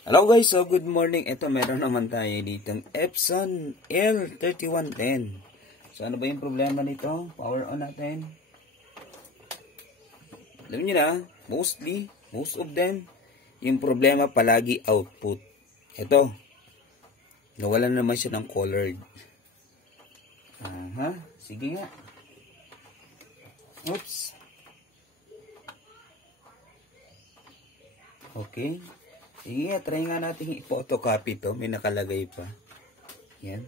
Hello guys, so good morning. Ito meron naman tayo ditong Epson L3110. So ano ba yung problema nito? Power on natin. Alam niyo na, most of them, yung problema palagi output. Ito, nawalan naman siya ng colored. Sige nga. Oops. Okay. Sige nga, try nga natin i-photocopy to. May nakalagay pa. Yan.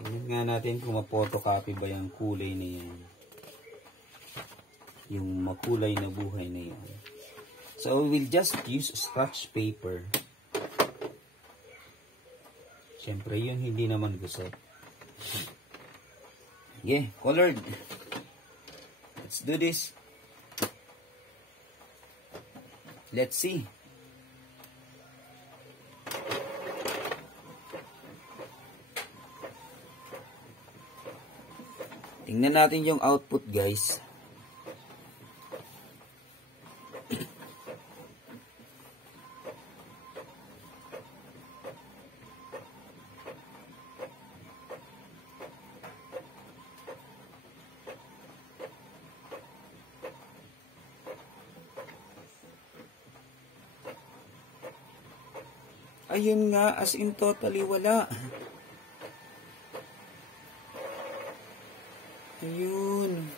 Tingnan nga natin kung ma-photocopy ba yung kulay na yan. Yung makulay na buhay na yan. So, we'll just use scratch paper. Siyempre, yung hindi naman gusot. Okay, colored. Let's do this. Let's see. Tingnan natin yung output, guys. Ayun nga, as in totally wala. Ayun.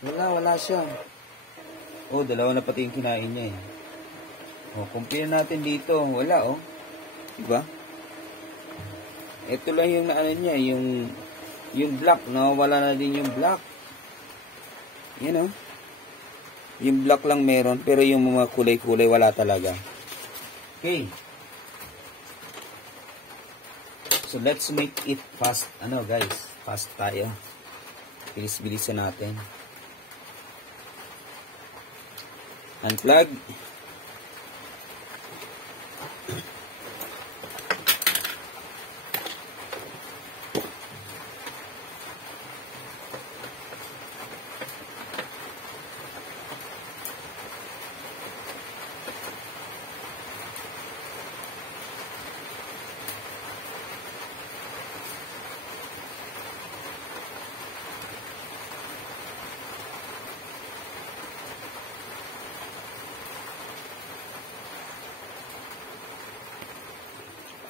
Wala siya. Oh, dalawa na pati yung kinain niya eh. Oh, compare natin dito. Wala oh. Diba? Ito lang yung naano niya, yung black, no? Wala na din yung black. Yan oh. Yung black lang meron, pero yung mga kulay-kulay wala talaga. Okay. So, let's make it fast. Ano, guys? Fast tayo. Bilis-bilisan natin. Unplug.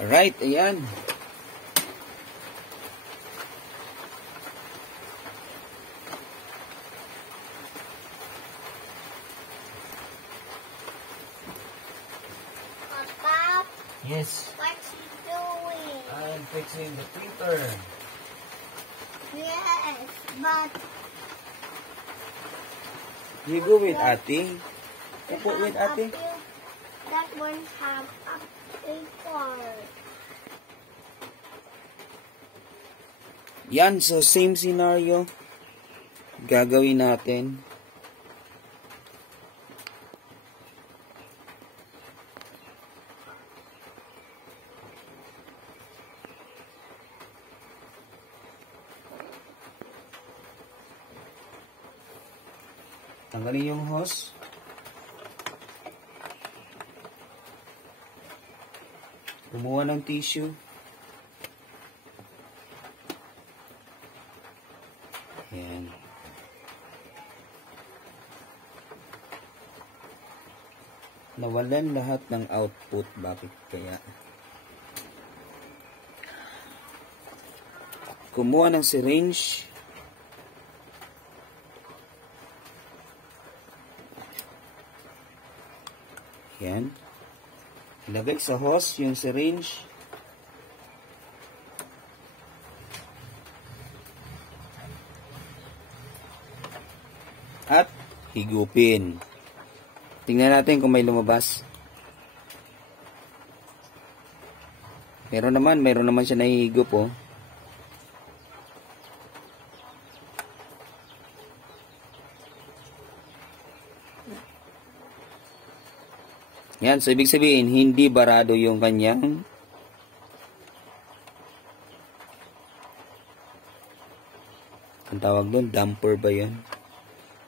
Alright, ayan. Papa? Yes. What's he doing? I'm fixing the printer. Yes, but You go with Ate. Upo with Ate. that one have a paper. Yan, so same scenario. Gagawin natin. Tanggalin yung hose. Kumuha ng tissue. Ayan. Nawalan lahat ng output. Bakit kaya? Kumuha ng syringe. Ayan. Ilagay sa hose yung syringe. At higupin. Tingnan natin kung may lumabas. Meron naman siya nahihigup oh. Yan, so ibig sabihin, hindi barado yung kanyang ang tawag doon, damper ba yan?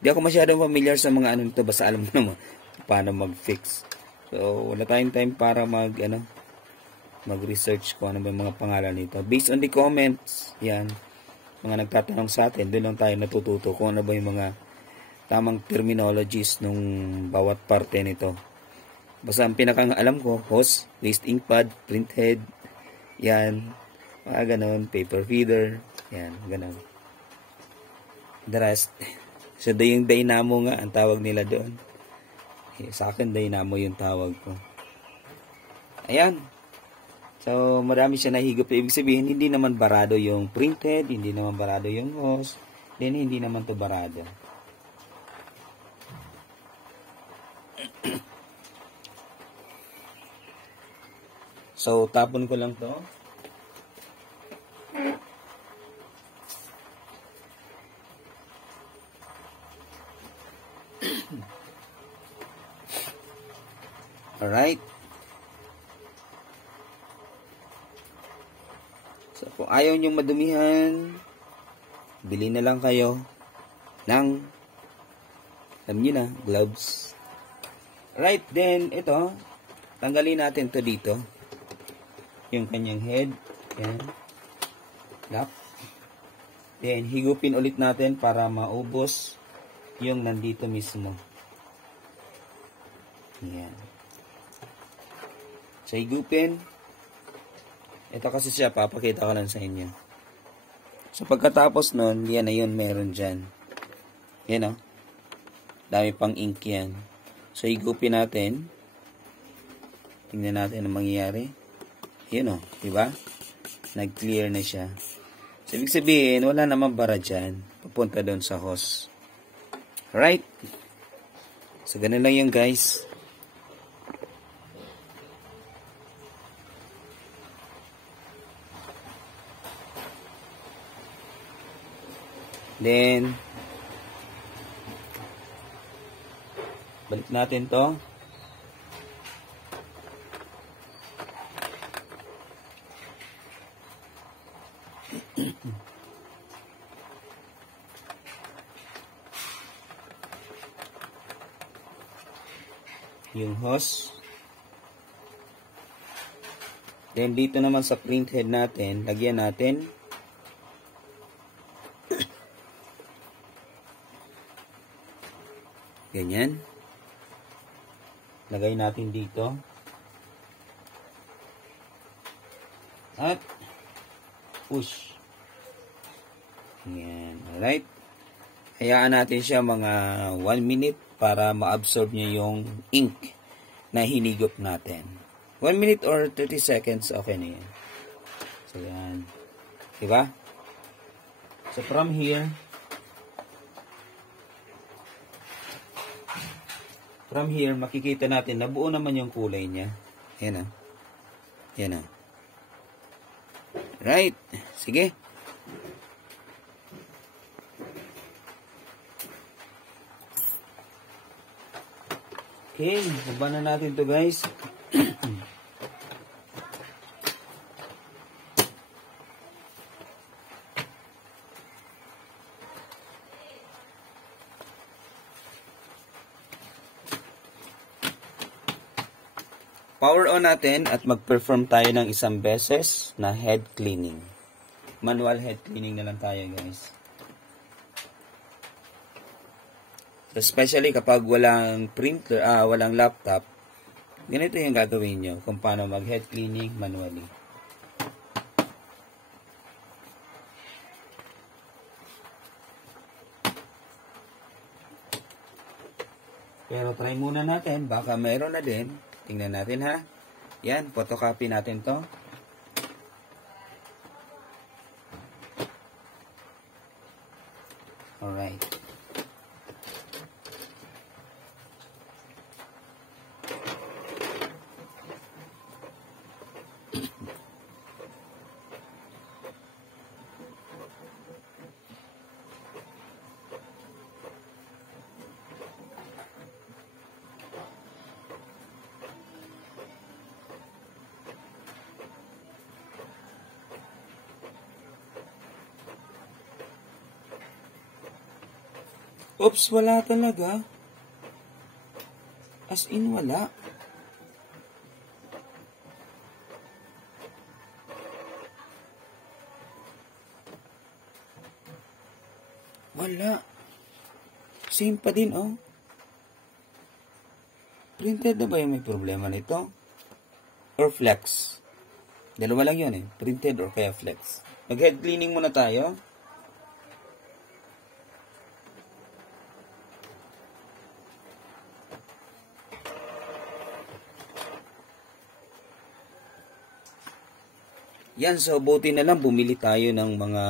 Di ako masyadong familiar sa mga ano nito, basta alam mo naman paano mag-fix. So, wala tayong time para mag-research kung ano ba yung mga pangalan nito. Based on the comments, yan, mga nagtatanong sa atin, doon lang tayo natututo kung ano ba yung mga tamang terminologies nung bawat parte nito. Basta ang pinakang alam ko, hose, waste ink pad, print head, yan, mga ganon, paper feeder, yan, ganon. The rest, so yung dynamo nga, ang tawag nila doon. Sa akin, dynamo yung tawag ko. Ayan. So, marami siya nahigop. Ibig sabihin, hindi naman barado yung printed, hindi naman barado yung hose, then hindi naman to barado. So, tapon ko lang to. Alright. So, kung ayaw nyo madumihan, bili na lang kayo ng, alam nyo na, gloves. Alright, then, ito, tanggalin natin to dito. Yung kanyang head. Yan. Lap. Then, higupin ulit natin para maubos yung nandito mismo. Yan. So, higupin. Ito kasi siya, papakita ko lang sa inyo. So, pagkatapos nun, yan na yun, meron dyan. Yan o. Dami pang ink yan. So, higupin natin. Tingnan natin ang mangyayari. Yan o, diba? Nag-clear na siya. So, ibig sabihin, wala naman bara dyan. Papunta doon sa hose. Alright? So, ganun lang yan, guys. Then, balik natin to. Yung hose. Then, dito naman sa print head natin, lagyan natin ganyan. Lagay natin dito. At push. Yan. Alright. Hayaan natin siya mga 1 minute para ma-absorb niya yung ink na hinigop natin. 1 minute or 30 seconds, okay na yan. So, yan. Diba? So, from here, makikita natin na buo naman yung kulay niya. Yan o. Yan o. Right. Sige. Okay. Baba na natin to, guys. Power on natin at mag-perform tayo ng isang beses na head cleaning. Manual head cleaning na lang tayo, guys. Especially kapag walang printer, walang laptop, ganito yung gagawin nyo kung paano mag-head cleaning manually. Pero try muna natin, baka mayroon na din. Tingnan natin ha. Yan, photocopy natin to. Alright. Oops, wala talaga. As in, wala. Wala. Same pa din, oh. Printed na ba yung may problema nito? Or flex? Dalawa lang yun eh. Printed or kaya flex. Mag-head cleaning muna tayo. Yan, so buti na lang bumili tayo ng mga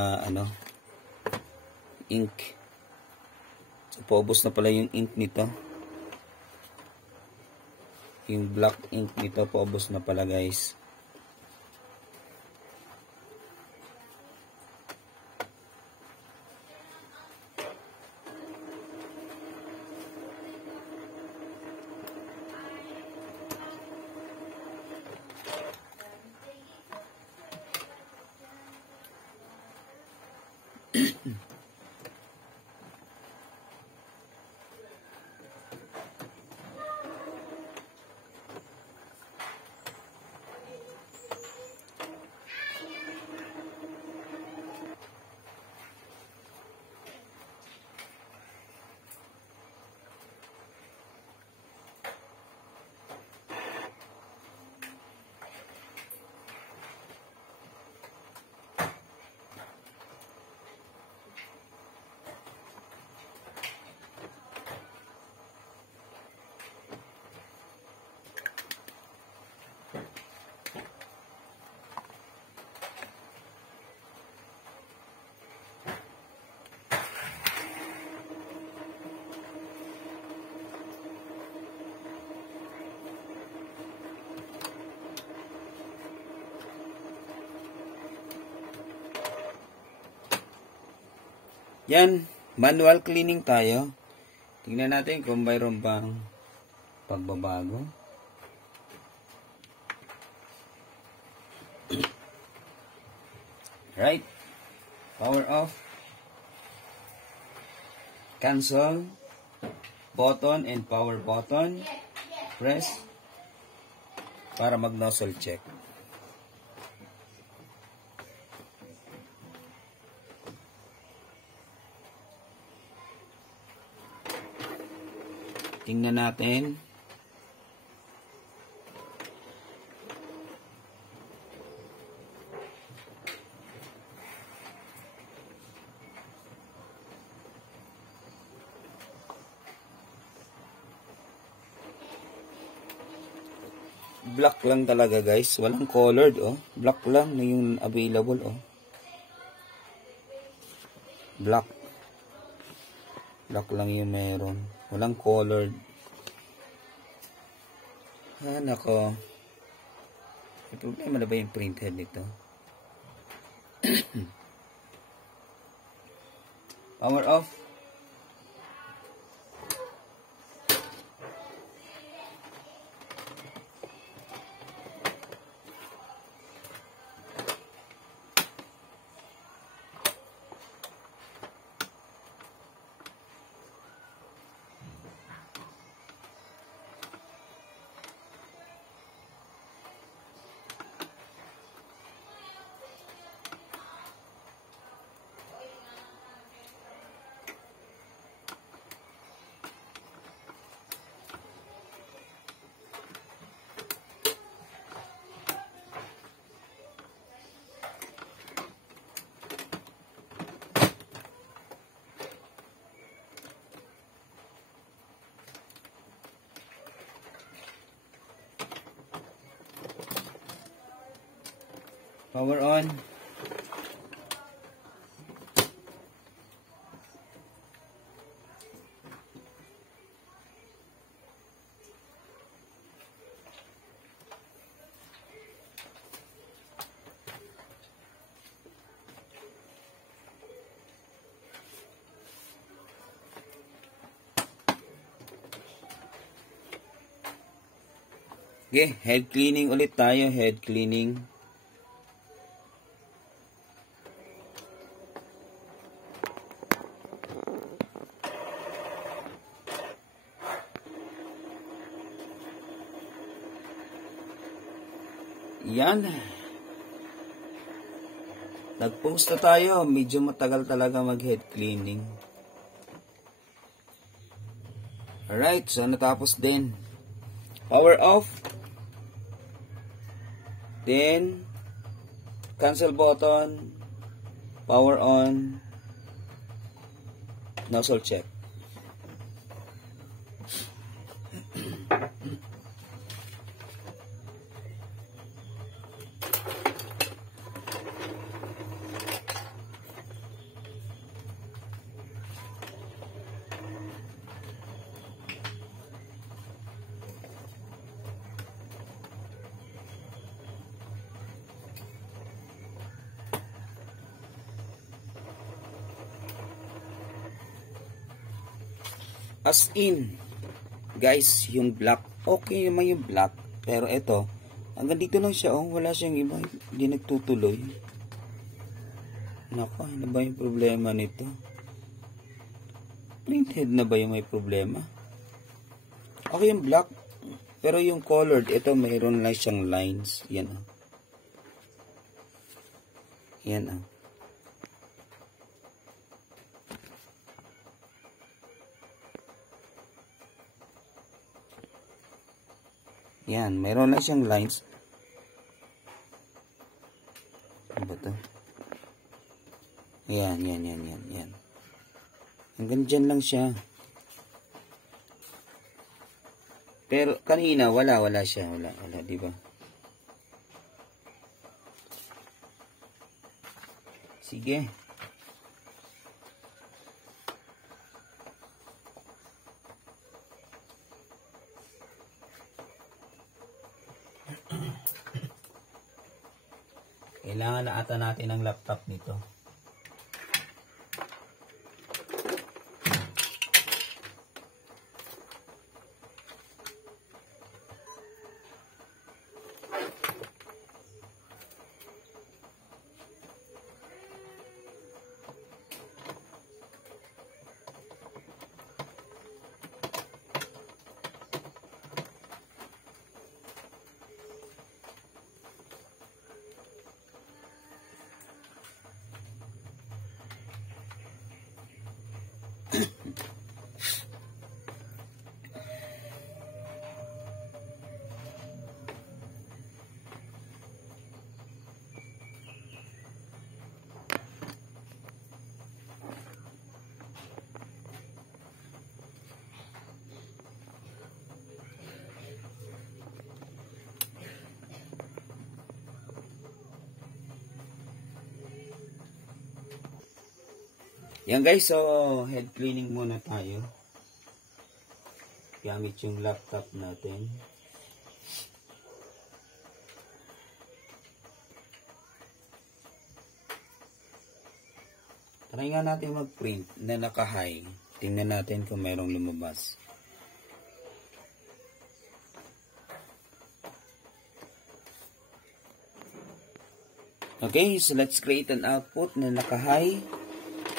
ink. So paubos na pala yung ink nito. Yung black ink nito paubos na pala, guys. Yan, manual cleaning tayo. Tingnan natin kung mayroon bang pagbabago. Right. Power off. Cancel. Button and power button. Press. Para mag-nozzle check. Tingnan natin. Black lang talaga, guys. Walang colored, oh. Black lang na yung available, oh. Black. Black lang yung meron. Walang colored. Nako. May problema na ba yung printhead nito? Power off. Power on. Okay, head cleaning ulit tayo, head cleaning. Yan. Nag-post na tayo. Medyo matagal talaga mag-head cleaning. Alright, so natapos din. Power off. Then, cancel button. Power on. Nozzle check. As in, guys, yung black, okay naman yung black. Pero ito, hanggang dito lang siya, oh. Wala siyang iba, hindi nagtutuloy. Nako, ano ba yung problema nito? Printhead na ba yung may problema? Okay yung black, pero yung colored, ito mayroon lang siyang lines. Yan, oh. Yan, oh. Yan, mayroon lang siyang lines. Ano ba ito? Yan. Hanggang dyan lang siya. Pero kanina, wala siya. Wala, diba? Sige. Kailangan na ata natin ang laptop nito. Yan guys, so head cleaning muna tayo. Gamit yung laptop natin. Try nga natin mag-print na naka-high. Tingnan natin kung mayroong lumabas. Okay, so let's create an output na naka-high.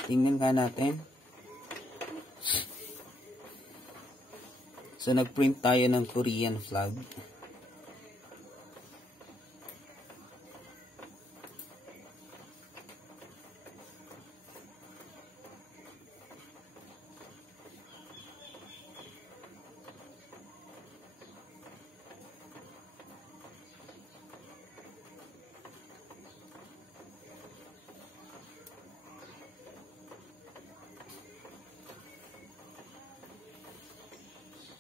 Tingnan ka natin. So, nag-print tayo ng Korean flag.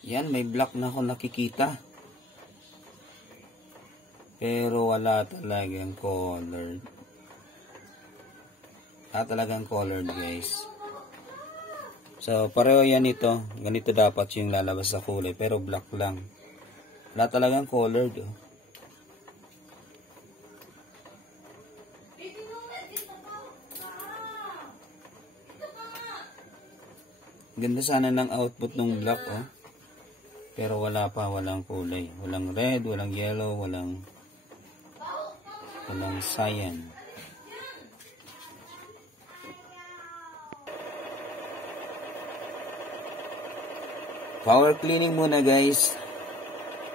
Yan, may black na ako nakikita. Pero wala talagang colored. Wala talagang colored, guys. So, pareho yan ito. Ganito dapat yung lalabas sa kulay. Pero black lang. Wala talagang colored, oh. Ganda sana ng output ng black, oh. Pero wala pa, walang kulay. Walang red, walang yellow, walang cyan. Power cleaning muna, guys.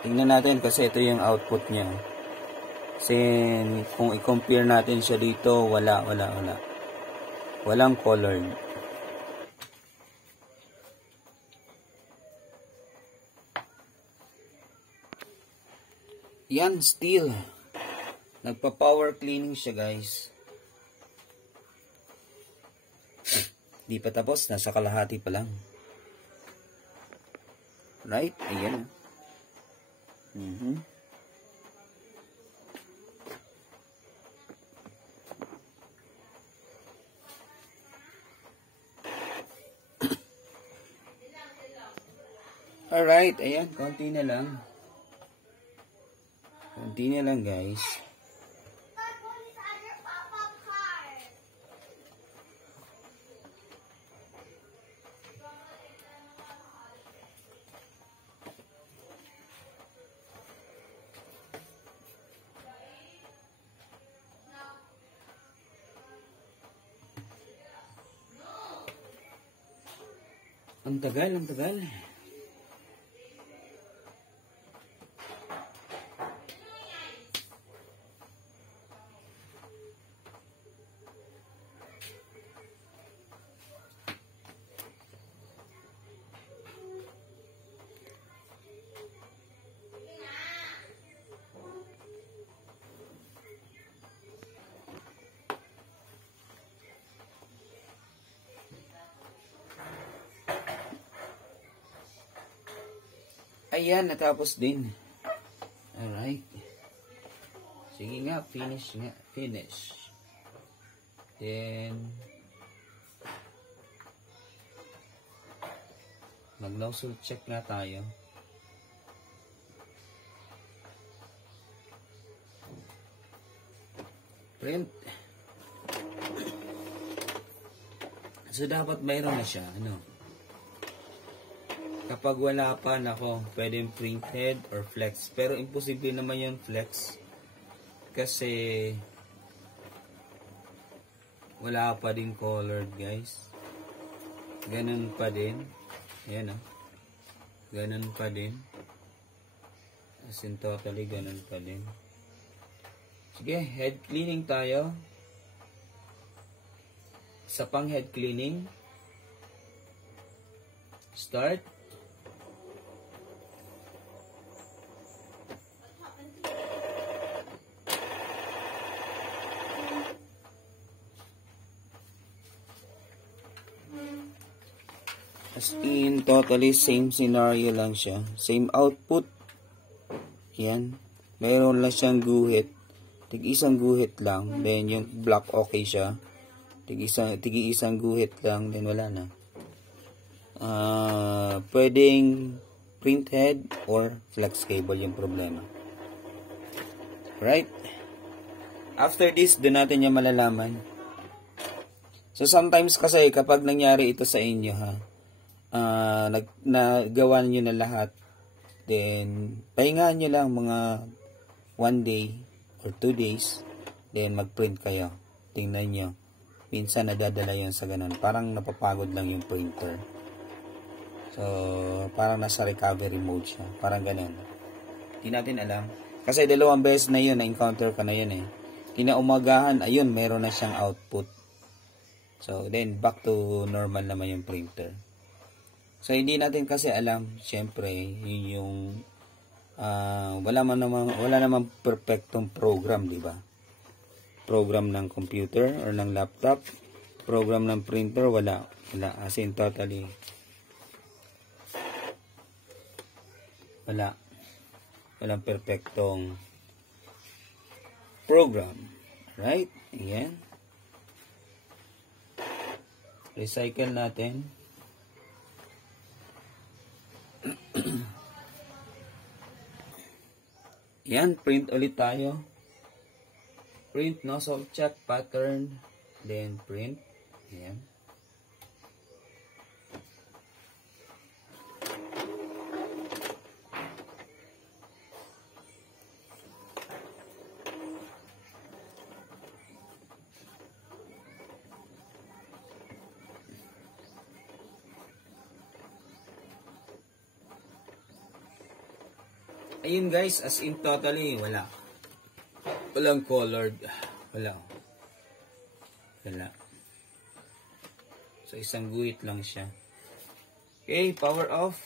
Tingnan natin kasi ito yung output niya. Kasi kung i-compare natin siya dito, wala. Walang colored. Yan, still. Nagpa-power cleaning siya, guys. Di pa tapos, nasa kalahati pa lang. Right? Ayan. Alright, ayan, konti na lang. Konti na lang, guys. That one is under Papa car. Ang tagal, ang tagal. Ayan, natapos din. Alright. Sige nga, finish nga. Finish. Then, mag-nozzle check na tayo. Print. So, dapat mayroon na siya. Kapag wala pa, nako, pwedeng printed or flex. Pero imposible naman yung flex. Kasi wala pa din colored, guys. Ganun pa din. Ayan, ganun pa din. As in totally, ganun pa din. Sige, head cleaning tayo. Sa pang head cleaning. Start. As in, totally same scenario lang siya. Same output. Yan. Mayroon lang siyang guhit. Tig-isang guhit lang. Then, yung block okay siya. Tig-isang guhit lang. Then, wala na. Pwedeng printhead or flex cable yung problema. Right? After this, doon natin yung malalaman. So, sometimes kasi kapag nangyari ito sa inyo, nagawa nyo na lahat, then pahingaan nyo lang mga 1 day or 2 days, then mag-print kayo. Tingnan nyo, minsan nadadala yun sa ganun, parang napapagod lang yung printer. So parang nasa recovery mode siya, parang ganun. Hindi natin alam kasi 2 beses na yun, na-encounter ka na yun kinaumagahan, ayun, meron na siyang output. So then back to normal naman yung printer. So, hindi natin kasi alam, syempre, yun yung, wala namang perfectong program, di ba? Program ng computer or ng laptop, program ng printer, wala. As in, totally, walang perfectong program. Right? Ayan. Recycle natin. Yan, print ulit tayo. Print nozzle check pattern, then print. Yan. Ayun guys, as in totally wala. Walang colored. Wala. Wala. So, isang guhit lang siya. Okay, power off.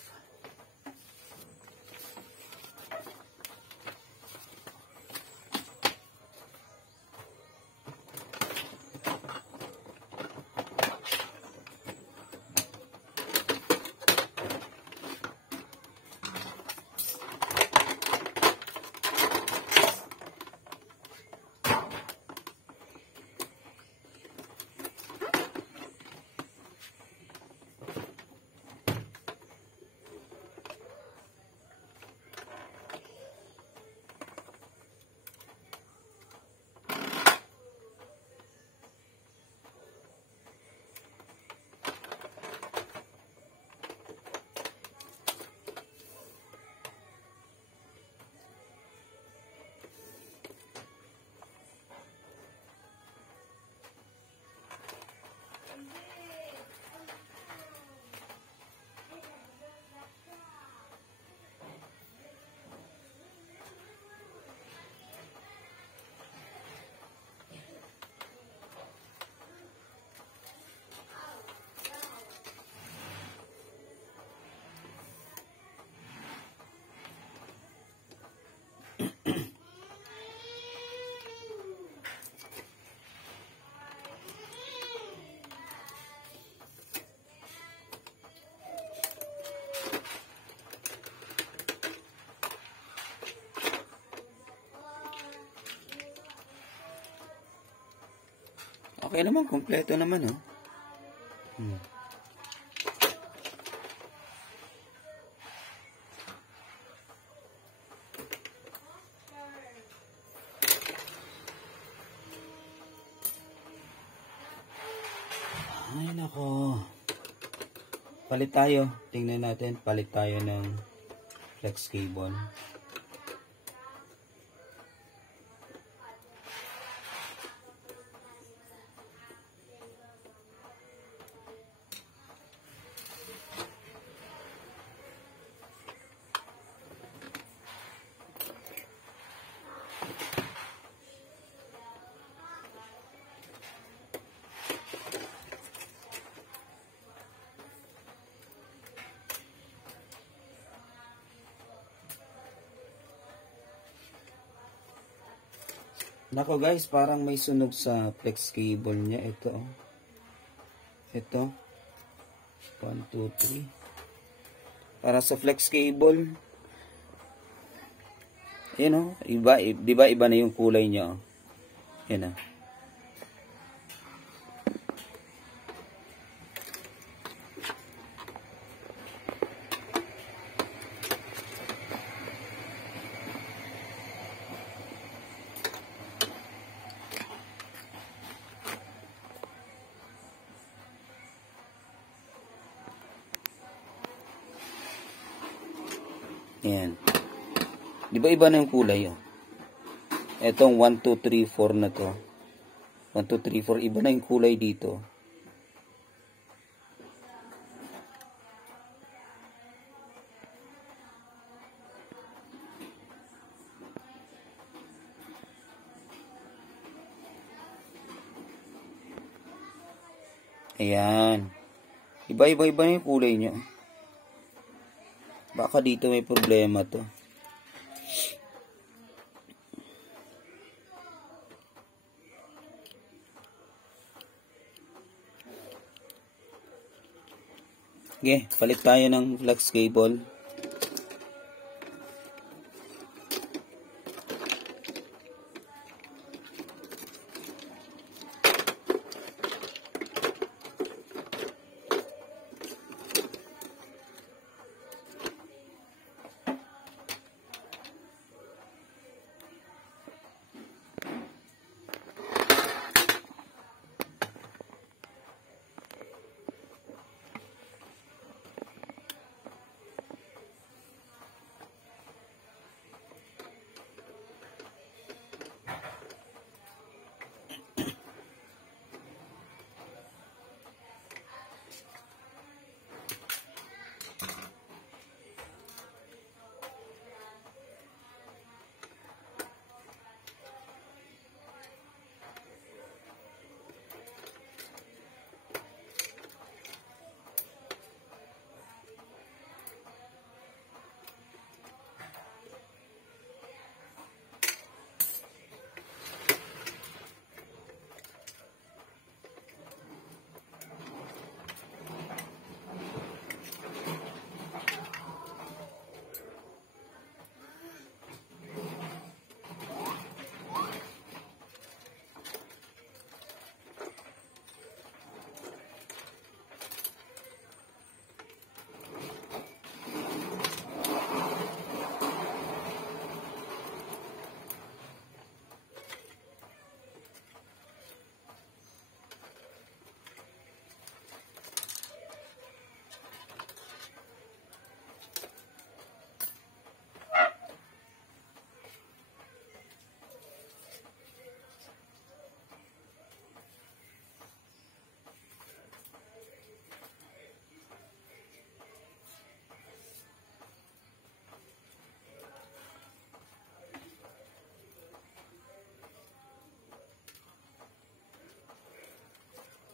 Okay naman, kompleto naman, oh. Ay, nako. Palit tayo. Tingnan natin, palit tayo ng flex cable. Nako guys, parang may sunog sa flex cable niya. Ito, oh. Ito. 1, 2, 3. Para sa flex cable. Ayan, oh. Iba, diba iba na yung kulay niya, oh. Ayan, oh. Ayan. Di ba iba na yung kulay, oh? Etong 1, 2, 3, 4 na to. 1, 2, 3, 4. Iba na yung kulay dito. Ayan. Iba na yung kulay niya. Baka dito may problema to. Okay, palit tayo ng flex cable.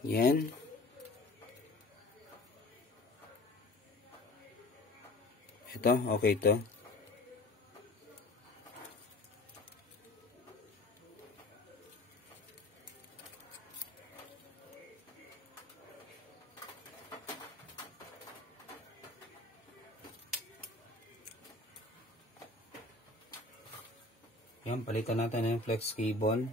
Yan. Ito, okay ito. Yan, palitan natin yung flex cable.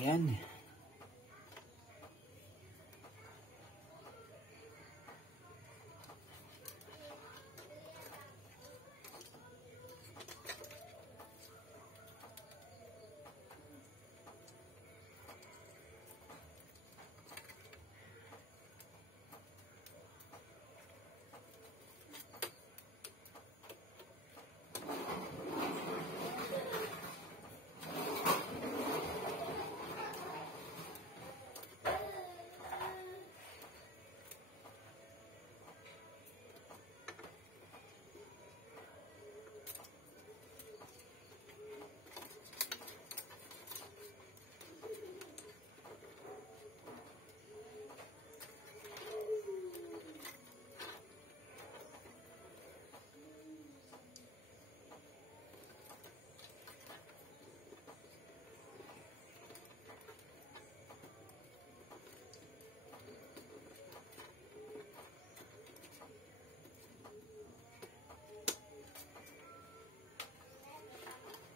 Yan.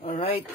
All right.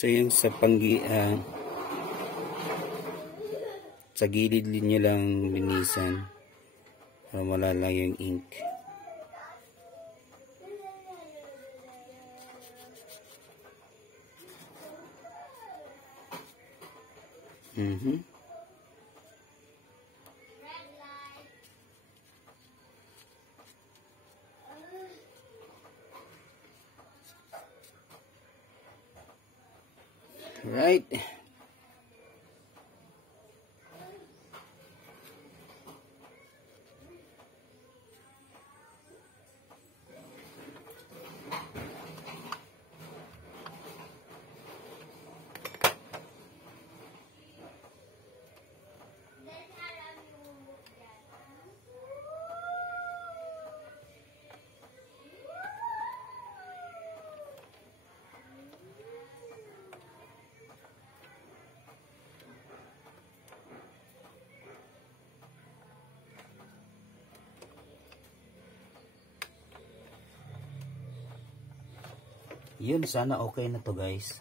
So yung sa sa gilid niya lang linisan para wala lang yung ink. Right. Yun, sana okay na to guys.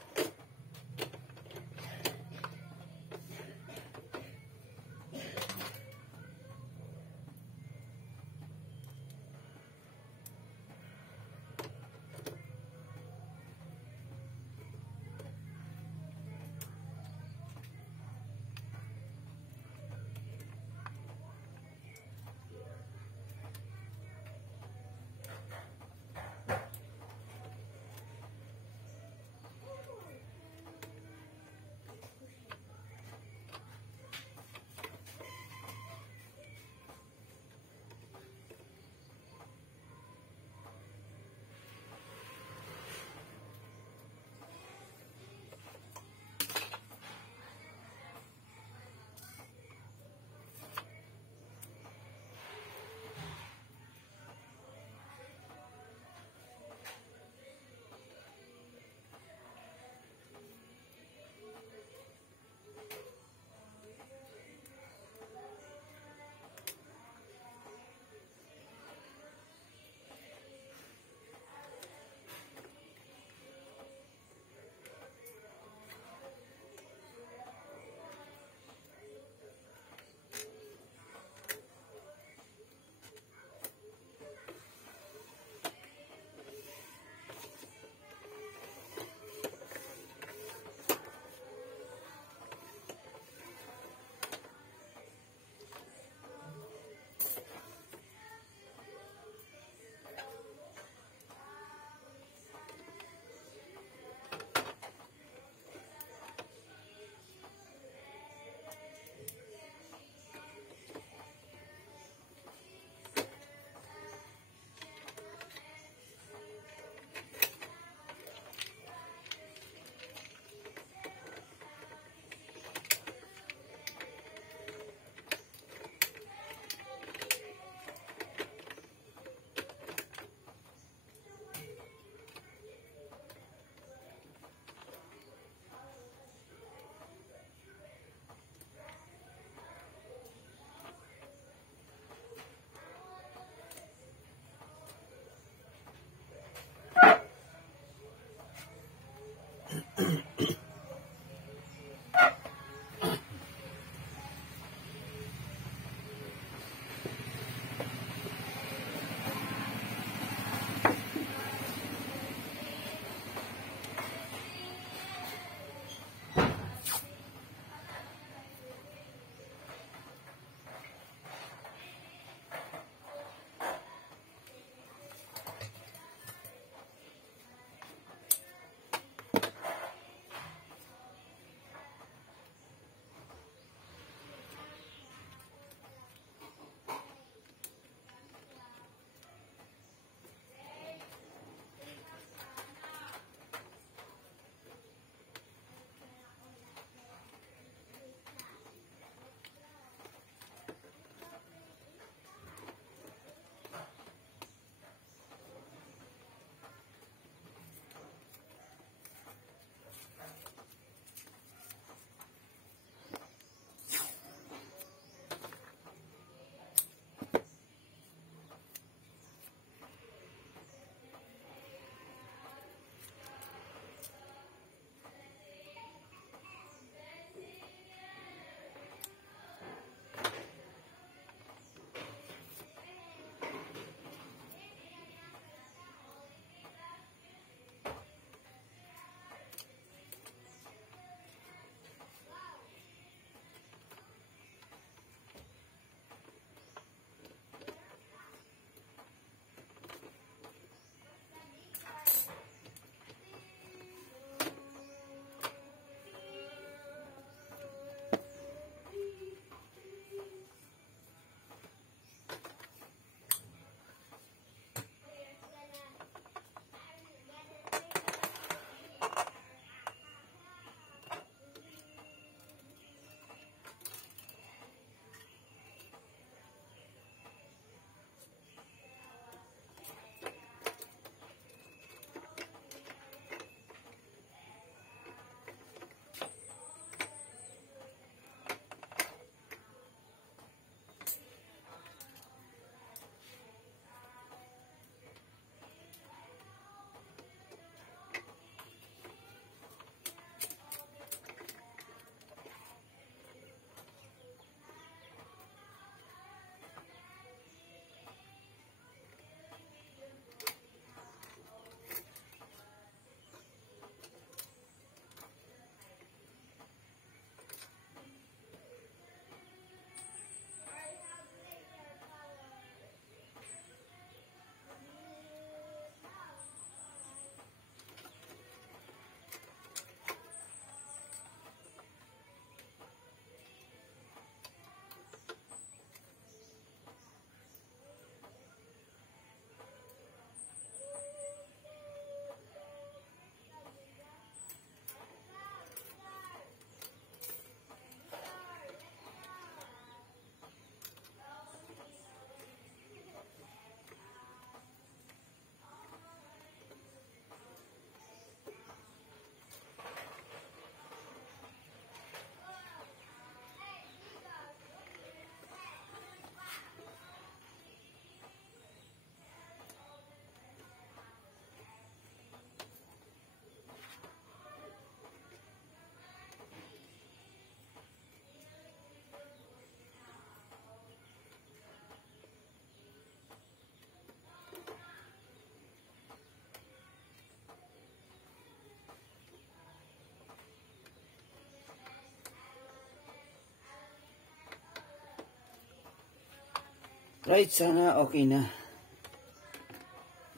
Right, sana okay na.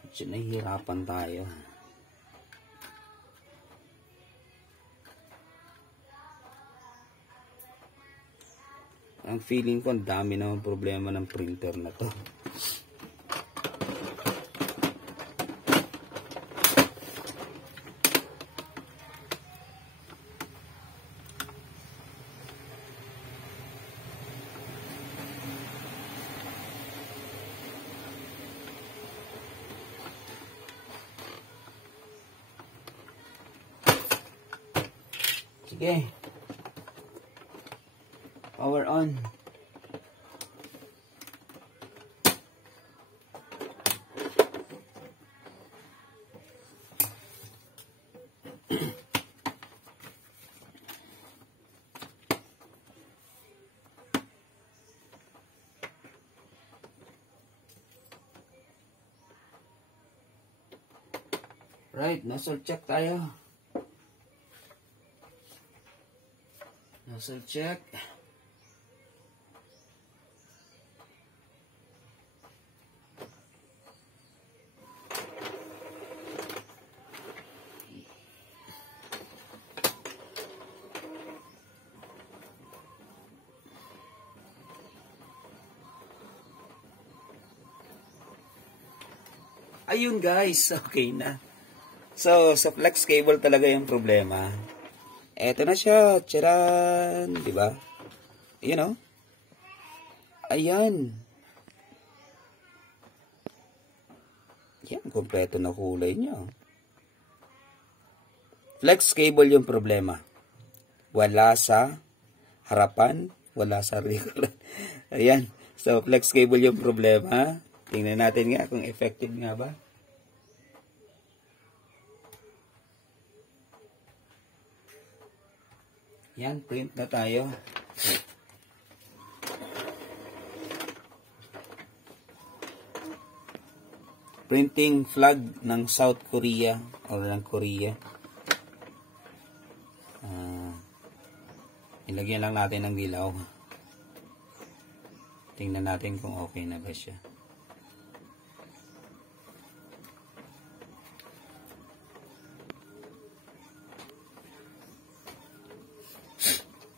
Medyo nahihirapan tayo. Ang feeling ko, ang dami naman problema ng printer na to. Sige. Power on. Right, nozzle check tayo. Nozzle check. Ayun guys, okay na. So, sa flex cable talaga yung problema. Eto na siya, tcharan, di ba? You know? Ayan. Yan, kompleto na kulay niya. Flex cable yung problema. Wala sa harapan, wala sa regular. Ayan. So, flex cable yung problema. Tingnan natin nga kung effective nga ba. Yan, print na tayo. Printing flag ng South Korea or ng Korea. Ilagyan lang natin ng dilaw. Tingnan natin kung okay na ba siya.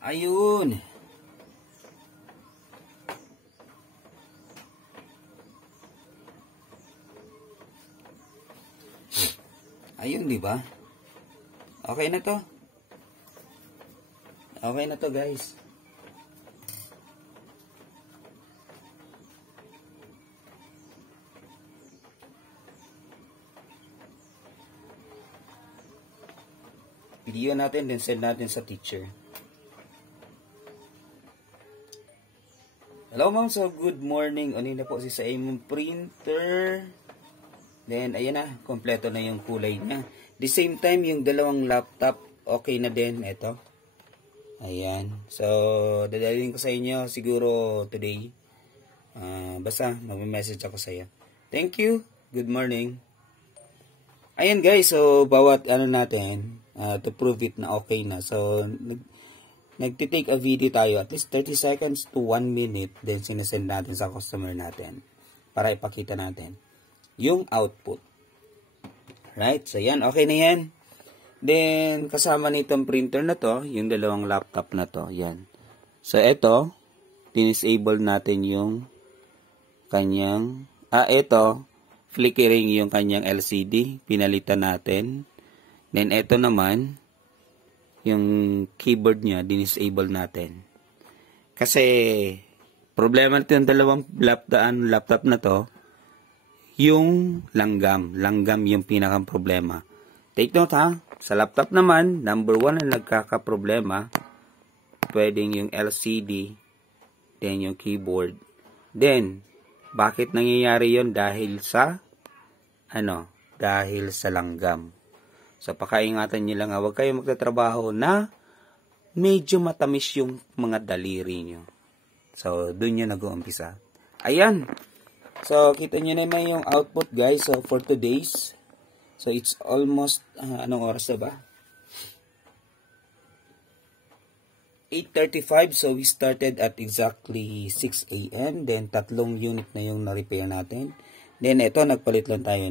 Ayun. Ayun, di ba? Okay na to. Okay na to, guys. Video natin, then send natin sa teacher. Hello ma'am, so good morning. Unin na po si sa imong printer. Then, ayan na, kompleto na yung kulay niya. The same time, yung dalawang laptop, okay na din. Ito. Ayan. So, dadalhin ko sa inyo siguro today. Basta, mag-message ako sa iyo. Thank you. Good morning. Ayan guys, so bawat ano natin, to prove it na okay na. So, nagtitake a video tayo, at least 30 seconds to 1 minute, then sinesend natin sa customer natin para ipakita natin yung output. Right? So, yan. Okay na yan. Then, kasama nitong printer na to, yung dalawang laptop na to. Yan. So, ito, dinisable natin yung kanyang, ito, flickering yung kanyang LCD. Pinalitan natin. Then, ito naman, yung keyboard niya, dinisable natin. Kasi, problema nito yung dalawang laptop na to, yung langgam. Langgam yung pinakang problema. Take note ha, sa laptop naman, number 1 na nagkakaproblema, pwedeng yung LCD, then yung keyboard. Then, bakit nangyayari yon? Dahil sa, dahil sa langgam. So, pakaingatan nyo lang, huwag kayo magtatrabaho na medyo matamis yung mga daliri nyo. So, dun nyo nag-uumpisa. Ayan. So, kita nyo naman yung output, guys. So, for today's, so, it's almost, anong oras na ba? 8:35, so we started at exactly 6 a.m. Then, 3 unit na yung na-repair natin. Then, ito, nagpalit lang tayo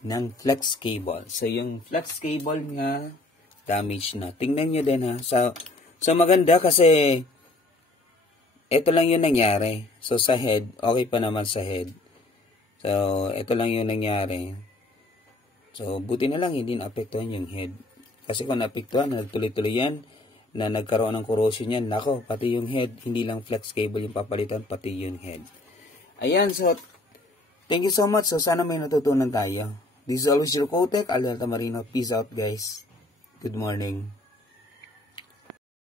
ng flex cable. So, yung flex cable nga, damage na. Tingnan nyo din ha. So maganda kasi, ito lang yung nangyari. So, sa head, okay pa naman sa head. So, ito lang yung nangyari. So, buti na lang hindi naapektuhan yung head. Kasi kung naapektuhan, nagtuloy-tuloy yan, na nagkaroon ng corrosion yan, nako, pati yung head, hindi lang flex cable yung papalitan, pati yung head. Ayan, so, thank you so much. So, sana may natutunan tayo. This is always your Kotek, Alberto Marino. Peace out, guys. Good morning.